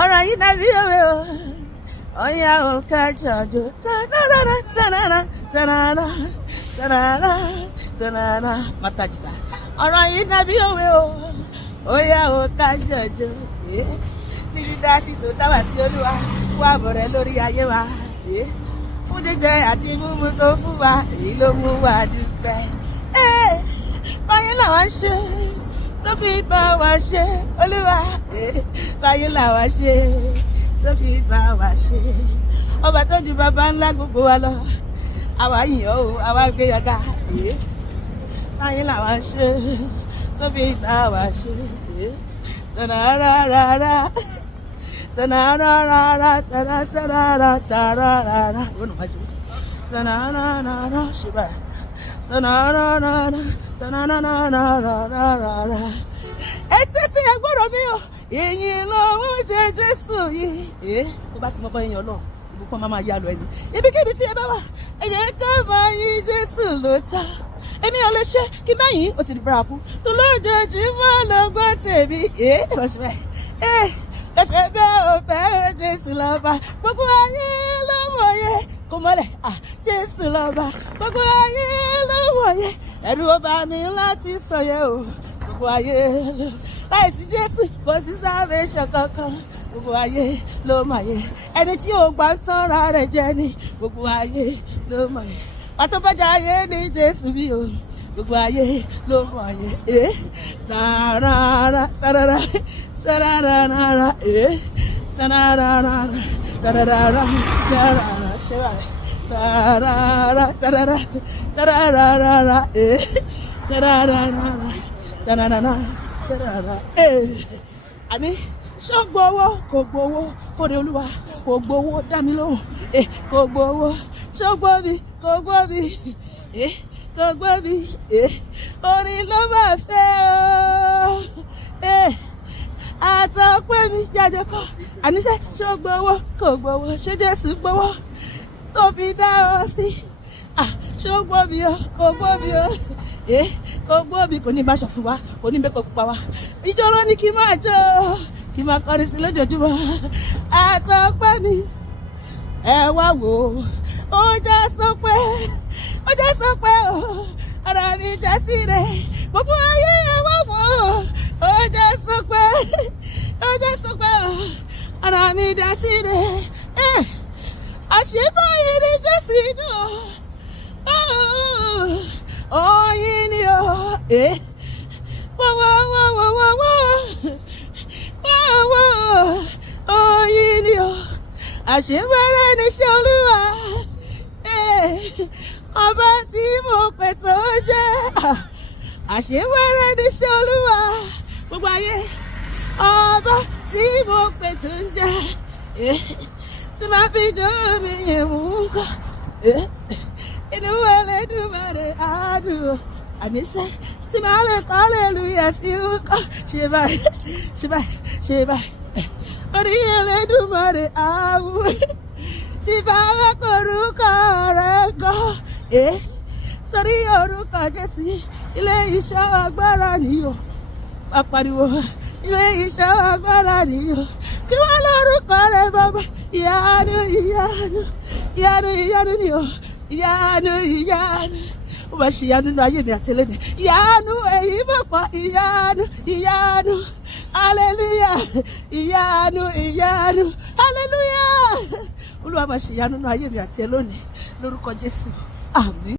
ọ̀rọ̀ yìí dàbí òwe o. Ọ̀yá o kájọjọ tanana tanana tanana tanana tanana matajita. Ọ̀rọ̀ yìí dàbí òwe o. Ọ̀yá o kájọjọ. Níbi dásí tó dábàá sí Olúwa wà bọ̀rẹ̀ lórí ayé wa. Fún jíjẹ àti mímu tó fún wa èyí ló mú wa dúpẹ́. Báyé làwa ń ṣe tó fi bá wa ṣe Olúwa. Báyé làwa ṣe tó fi bá wa ṣe. Ọba tó ju bàbá ńlá gbogbo wa lọ. Àwa yìn ọ́ o, àwa gbé yọ̀gá. Báyé làwa ń ṣe tó fi bá wa ṣe. Tanararara tanararara tanararara tanararara. Tanararara ṣìbà. Tanararara tanararara. Etí tí ẹ gbọ́dọ̀ mi o. Ìyìn lọ́wọ́ jẹ́ Jésù yìí. Bó bá ti mọ́ bọ́ èèyàn lọ, ìbùkún máa yá lọ ẹni. Ibikíbi tí ẹ bá wà, ẹ̀yẹ ká máa yìn Jésù ló ta. Èmi ò lè ṣe kí mẹ́yìn ó ti di bárakú. Tó lójoojúmọ́ ló gbọ́ tèmi. Ẹ̀fẹ̀ bẹ́ẹ̀ ò fẹ́ Jésù lọ́ba. Gbogbo ayé ló mọ̀ yẹ. Kò mọ́lẹ̀, Jésù lọ́ba. Gbogbo ayé ló mọ̀ yẹ. Ẹ̀rù ó bá mi láti sọ yẹ o. Gbogbo ayé ló. Láìsí Jésù kò sí salvation kankan. Gbogbo ayé ló mọ̀ yẹ. Ẹni tí ò gbà ń tanra rẹ̀ jẹ ni. Gbogbo ayé ló mọ̀ yẹ. Àtọ́bàjá ayé ní Jésù bí o. Gbogbo ayé ló mọ̀ yẹ. Tarara tarara tarara tarara tarara tarara ṣẹ́wà rẹ̀. Tarara tarara tarara tarara tarara. Àní ṣó gbowó kò gbowó fòde Olúwa kò gbowó dá mi lóhùn. Kò gbowó ṣó gbóbi kò gbóbi kò gbóbi. Orin ló máa fẹ́ o. Àtọ́pẹ́ mi jáde kọ́. Àníṣe ṣó gbowó kò gbowó ṣé Jésù gbowó tó fi dá ọ sí. Ṣó gbóbi o kò gbóbi o. Kò gbóbi kò ní bá aṣọ fún wa kò ní bẹ́ẹ̀ pupa wa. Ìjọ ló ní kí n máa jó kí n máa kọrin sí lójoojúmọ́. Àtọ́pẹ́ mi ẹ wá wò ó jẹ́ sọpẹ́ o. Ara mi jẹ́ sí rẹ̀ gbogbo ayé ẹ wá wò ó jẹ́ sọpẹ́ o. Ara mi dá sí rẹ̀. Àṣebáyé ni Jésù náà. Oyin ni o. Oyin ni o. Àṣewẹ́rẹ́ ní ṣe Olúwa. Ọba tí mo pè tó jẹ́. Àṣewẹ́rẹ́ ní ṣe Olúwa. Gbogbo ayé. Ọba tí mo pè tó jẹ́. Tí máa fi jó mi yẹn mú kọ́. Inú Ẹlẹ́dùmarè á dùn. Àníṣe tí máa lè kọ́ hallelujah sí kọ́. Ṣé báyìí. Orí Ẹlẹ́dùmarè á wù. Tí bá wá korúkọ rẹ̀ kọ́. Sórí orúkọ Jésù ilé iṣẹ́ agbára nìyó. Apariwo ilé iṣẹ́ agbára nìyó. Kí wọ́n lórúkọ rẹ̀ bàbá. Ìyanu nìyó. Ìyanu. Ó bá ṣe ìyanu nínú ayé mi àti ẹlẹ́ni. Ìyanu èyí mọ̀ pọ̀. Ìyanu. Hallelujah. Ìyanu. Hallelujah. Olúwa bá ṣe ìyanu nínú ayé mi àti ẹlẹ́ni lórúkọ Jésù. Àmín.